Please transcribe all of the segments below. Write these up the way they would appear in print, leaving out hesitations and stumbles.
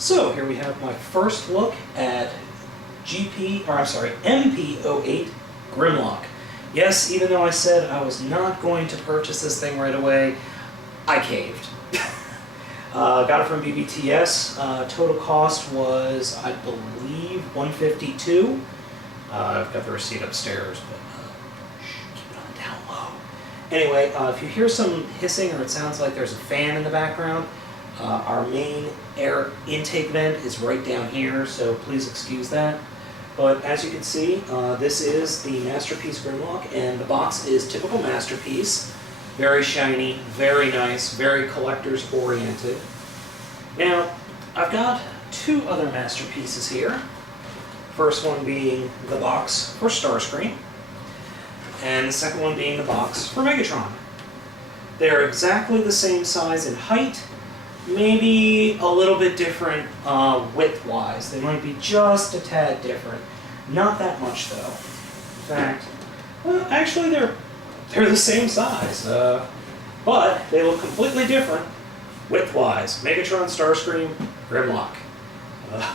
So here we have my first look at MP-08 Grimlock. Yes, even though I said I was not going to purchase this thing right away, I caved. Got it from BBTS. Total cost was, I believe, $152. I've got the receipt upstairs, but keep it on down low. Anyway, if you hear some hissing or it sounds like there's a fan in the background, our main air intake vent is right down here, so please excuse that. But as you can see, this is the Masterpiece Grimlock, and the box is typical Masterpiece. Very shiny, very nice, very collector's oriented. Now, I've got two other Masterpieces here. First one being the box for Starscream, and the second one being the box for Megatron. They're exactly the same size and height, maybe a little bit different width-wise. They might be just a tad different. Not that much, though. In fact, well, actually they're the same size, but they look completely different width-wise. Megatron, Starscream, Grimlock.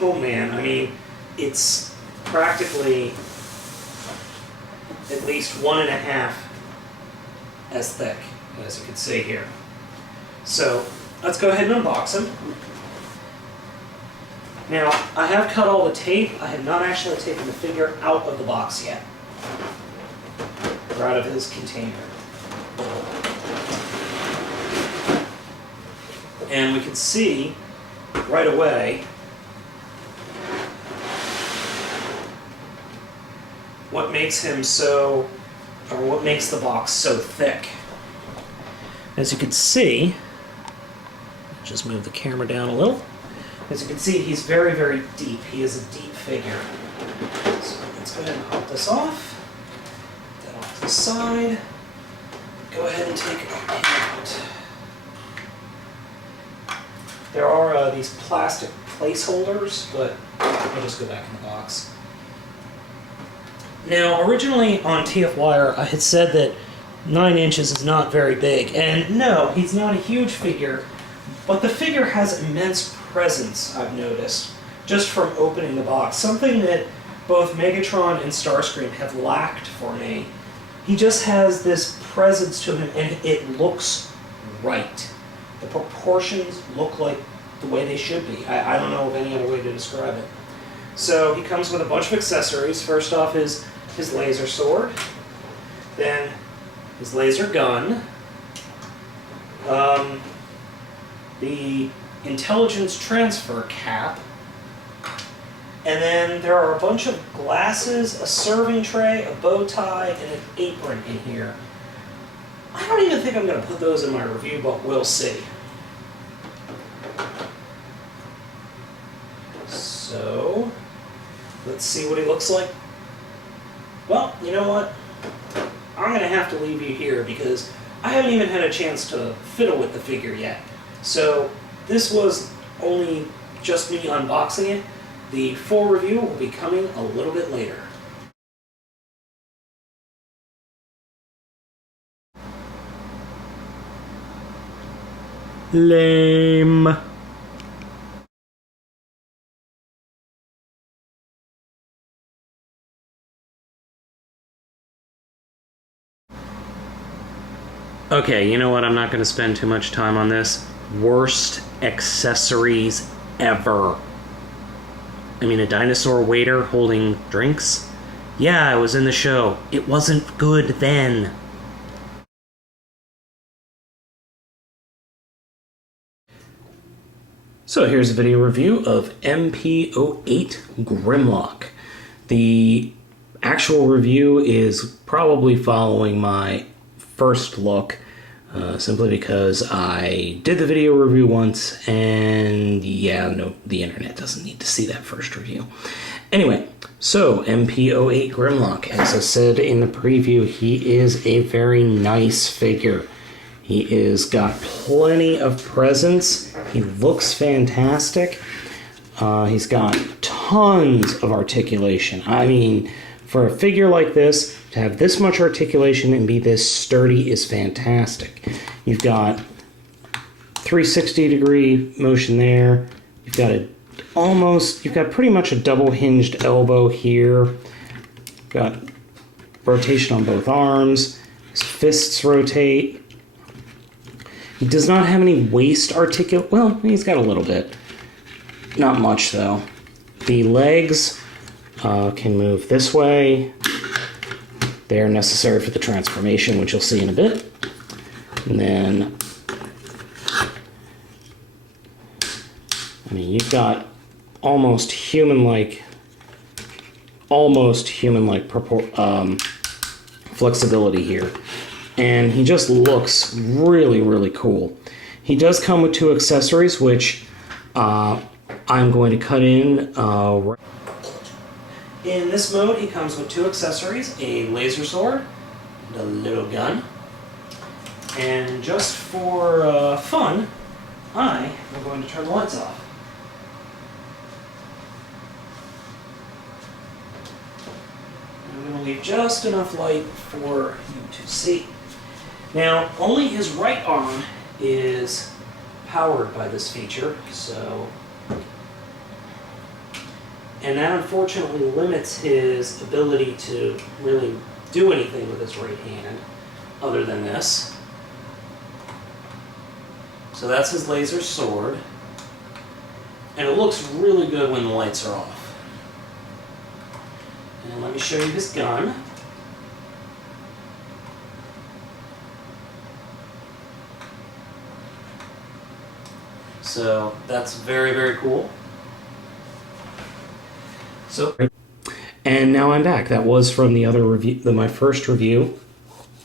Oh man, I mean, it's practically at least 1.5 as thick, as you can see here. So, let's go ahead and unbox them. Now, I have cut all the tape. I have not actually taken the figure out of the box yet, or out of his container. And we can see right away what makes him so, or what makes the box so thick. As you can see, just move the camera down a little. As you can see, he's very, very deep. He is a deep figure. So let's go ahead and pop this off. Put that off to the side. Go ahead and take it out. There are these plastic placeholders, but I'll just go back in the box. Now, originally on TF Wire, I had said that 9 inches is not very big, and no, he's not a huge figure, but the figure has immense presence, I've noticed, just from opening the box. Something that both Megatron and Starscream have lacked for me. He just has this presence to him, and it looks right. The proportions look like the way they should be. I don't know of any other way to describe it. So he comes with a bunch of accessories. First off is his laser sword, then his laser gun, the intelligence transfer cap, and then there are a bunch of glasses, a serving tray, a bow tie, and an apron in here. I don't even think I'm going to put those in my review, but we'll see. So, let's see what he looks like. Well, you know what? I'm going to have to leave you here because I haven't even had a chance to fiddle with the figure yet. So, this was only just me unboxing it. The full review will be coming a little bit later. Lame. Okay, you know what? I'm not going to spend too much time on this. Worst accessories ever. I mean, a dinosaur waiter holding drinks? Yeah, it was in the show. It wasn't good then. So here's a video review of MP-08 Grimlock. The actual review is probably following my first look, simply because I did the video review once, and yeah, no, the internet doesn't need to see that first review. Anyway, so MP-08 Grimlock, as I said in the preview, he is a very nice figure. He is got plenty of presence. He looks fantastic. He's got tons of articulation. I mean, for a figure like this, to have this much articulation and be this sturdy is fantastic. You've got 360-degree motion there. You've got a you've got pretty much a double hinged elbow here. Got rotation on both arms. His fists rotate. He does not have any waist articulation. Well, he's got a little bit. Not much, though. The legs can move this way. They are necessary for the transformation, which you'll see in a bit. And then, I mean, you've got almost human-like flexibility here. And he just looks really, really cool. He does come with 2 accessories, which I'm going to cut in. In this mode, he comes with 2 accessories, a laser sword and a little gun. And just for fun, I am going to turn the lights off. I'm going to leave just enough light for you to see. Now, only his right arm is powered by this feature, and that unfortunately limits his ability to really do anything with his right hand other than this. So that's his laser sword, and it looks really good when the lights are off. And let me show you his gun. So that's very, very cool. So, and now I'm back. That was from the other review, my first review,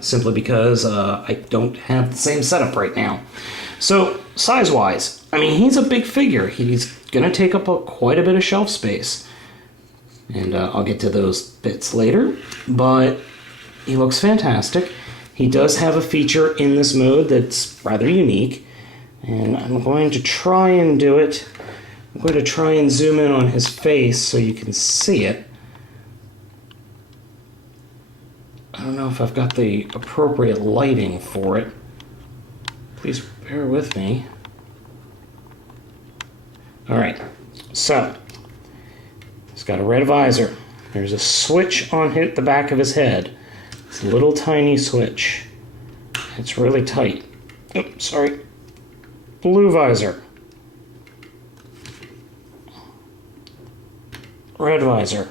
simply because I don't have the same setup right now. So, size-wise, I mean, he's a big figure. He's going to take up quite a bit of shelf space. And I'll get to those bits later, but he looks fantastic. He does have a feature in this mode that's rather unique. And I'm going to try and do it. I'm going to try and zoom in on his face so you can see it. I don't know if I've got the appropriate lighting for it. Please bear with me. Alright, so he's got a red visor. There's a switch on the back of his head. It's a little tiny switch. It's really tight. Oops, sorry. Blue visor. Red visor.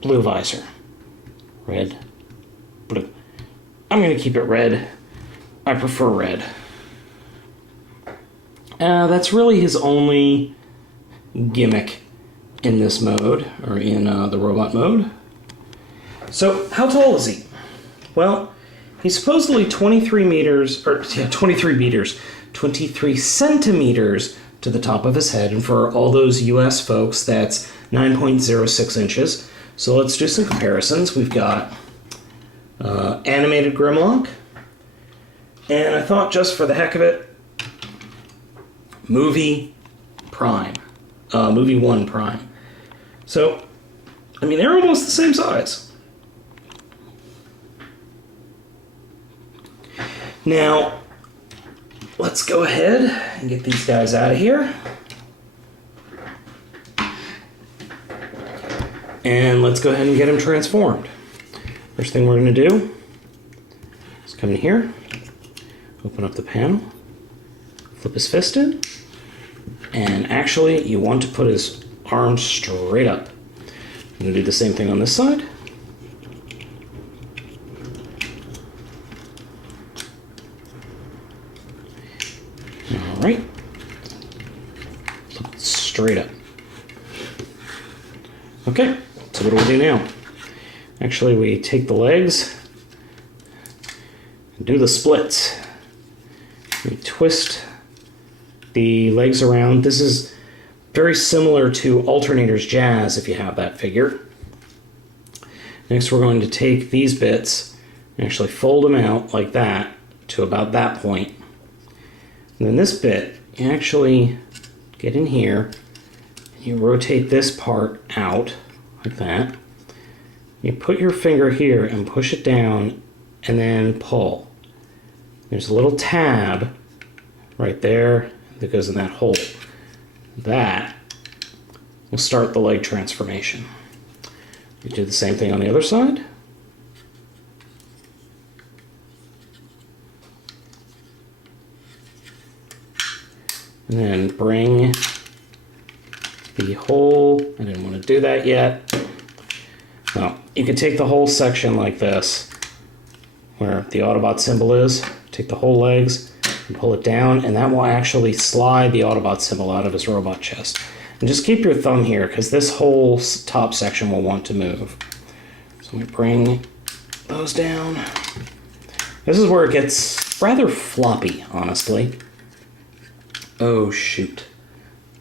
Blue visor. Red. Blue. I'm going to keep it red. I prefer red. That's really his only gimmick in this mode, or in the robot mode. So, how tall is he? Well, he's supposedly 23 centimeters to the top of his head, and for all those US folks, that's 9.06 inches. So let's do some comparisons. We've got animated Grimlock, and I thought just for the heck of it, Movie 1 Prime. So, I mean, they're almost the same size. Now, let's go ahead and get these guys out of here. And let's go ahead and get him transformed. First thing we're going to do is come in here, open up the panel, flip his fist in, and actually you want to put his arms straight up. I'm going to do the same thing on this side. Alright. Flip it straight up. Okay, so what do we do now? Actually, we take the legs and do the splits. We twist the legs around. This is very similar to Alternator's Jazz, if you have that figure. Next, we're going to take these bits and actually fold them out like that to about that point. And then this bit, you actually get in here, and you rotate this part out like that. You put your finger here and push it down and then pull. There's a little tab right there, that goes in that hole. That will start the leg transformation. We do the same thing on the other side. And then bring the whole, I didn't want to do that yet. Well, you could take the whole section like this, where the Autobot symbol is, take the whole legs and pull it down, and that will actually slide the Autobot symbol out of his robot chest. And just keep your thumb here, because this whole top section will want to move. So we bring those down. This is where it gets rather floppy, honestly. Oh, shoot.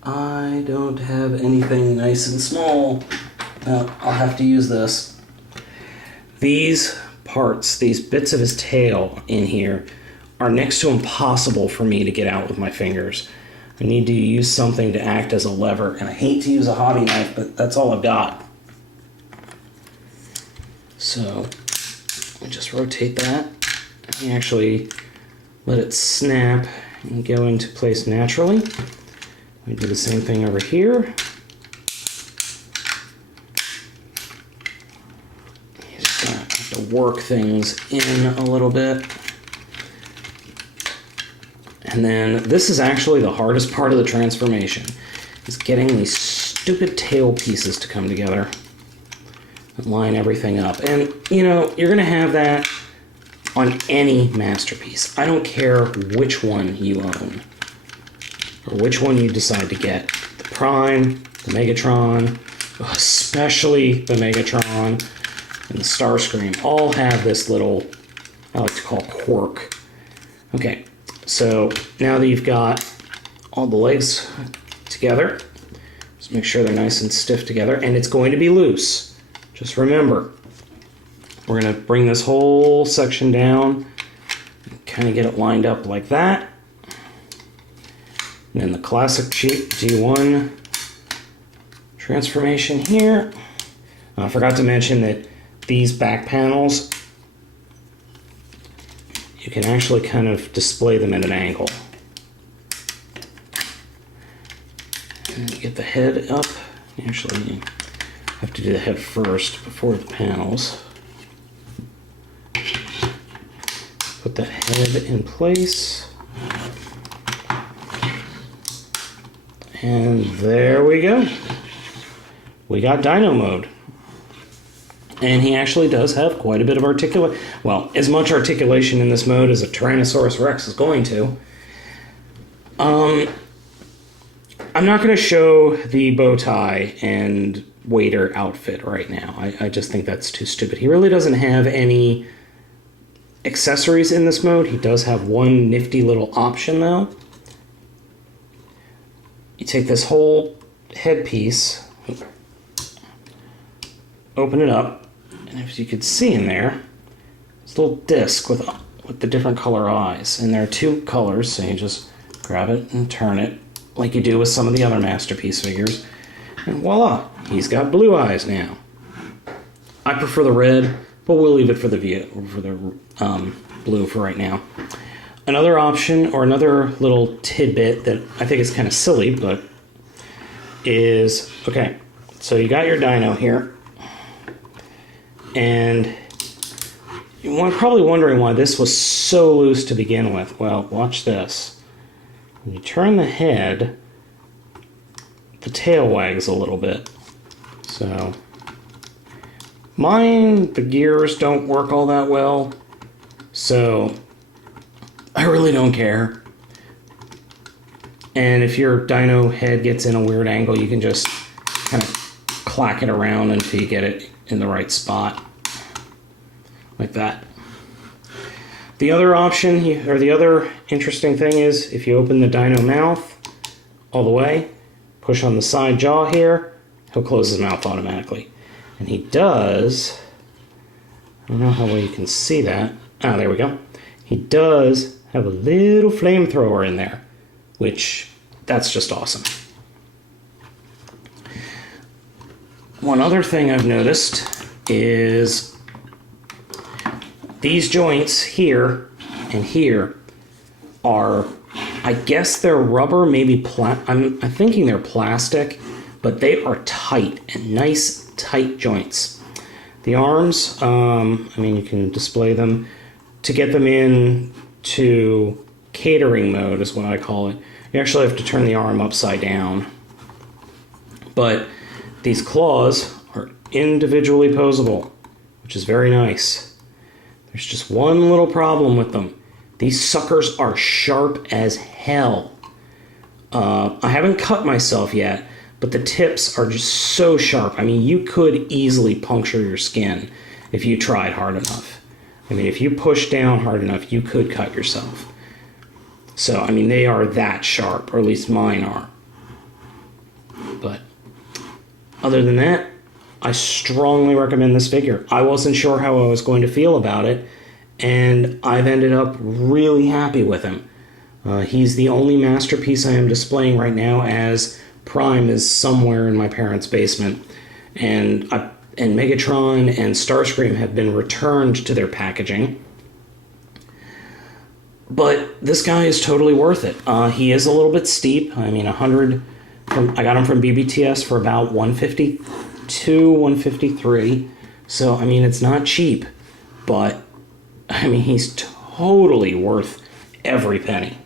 I don't have anything nice and small. I'll have to use this. These parts, these bits of his tail in here, are next to impossible for me to get out with my fingers. I need to use something to act as a lever, and I hate to use a hobby knife, but that's all I've got. So, I just rotate that, and actually let it snap and go into place naturally. We do the same thing over here. You just gotta have to work things in a little bit. And then this is actually the hardest part of the transformation, is getting these stupid tail pieces to come together and line everything up. And you know, you're gonna have that on any masterpiece. I don't care which one you own or which one you decide to get. The Prime, the Megatron, especially the Megatron and the Starscream all have this little, I like to call quirk. Okay, so now that you've got all the legs together, just make sure they're nice and stiff together, and it's going to be loose. Just remember, we're going to bring this whole section down and kind of get it lined up like that. And then the classic G1 transformation here. I forgot to mention that these back panels, you can actually kind of display them at an angle. And you get the head up. Actually, you have to do the head first before the panels. Put that head in place. And there we go. We got Dino Mode. And he actually does have quite a bit of articulation. Well, as much articulation in this mode as a Tyrannosaurus Rex is going to. I'm not going to show the bow tie and waiter outfit right now. I just think that's too stupid. He really doesn't have any accessories in this mode. He does have one nifty little option, though. You take this whole headpiece, open it up, and as you can see in there, it's a little disc with the different color eyes. And there are two colors, so you just grab it and turn it like you do with some of the other Masterpiece figures. And voila, he's got blue eyes now. I prefer the red, but we'll leave it for the blue for right now. Another option, or another little tidbit that I think is kind of silly, but is, okay, so you got your dino here, and you're probably wondering why this was so loose to begin with. Well, watch this. When you turn the head, the tail wags a little bit. So, mine, the gears don't work all that well, so I really don't care. And if your dino head gets in a weird angle, you can just kind of clack it around until you get it in the right spot. Like that. The other option, or the other interesting thing is, if you open the dino mouth all the way, push on the side jaw here, he'll close his mouth automatically. And he does, I don't know how well you can see that. Ah, there we go. He does have a little flamethrower in there, which, that's just awesome. One other thing I've noticed is these joints here and here are I guess they're rubber, maybe I'm thinking they're plastic, but they are tight and nice tight joints. The arms, I mean, you can display them. To get them in to catering mode is what I call it. You actually have to turn the arm upside down. But these claws are individually posable, which is very nice. There's just one little problem with them. These suckers are sharp as hell. I haven't cut myself yet, but the tips are just so sharp. I mean, you could easily puncture your skin if you tried hard enough. I mean, if you push down hard enough, you could cut yourself. So, I mean, they are that sharp, or at least mine are. But other than that, I strongly recommend this figure. I wasn't sure how I was going to feel about it, and I've ended up really happy with him. He's the only masterpiece I am displaying right now, as Prime is somewhere in my parents' basement. And Megatron and Starscream have been returned to their packaging. But this guy is totally worth it. He is a little bit steep. I mean, I got him from BBTS for about $152, $153. So, I mean, it's not cheap. But, I mean, he's totally worth every penny.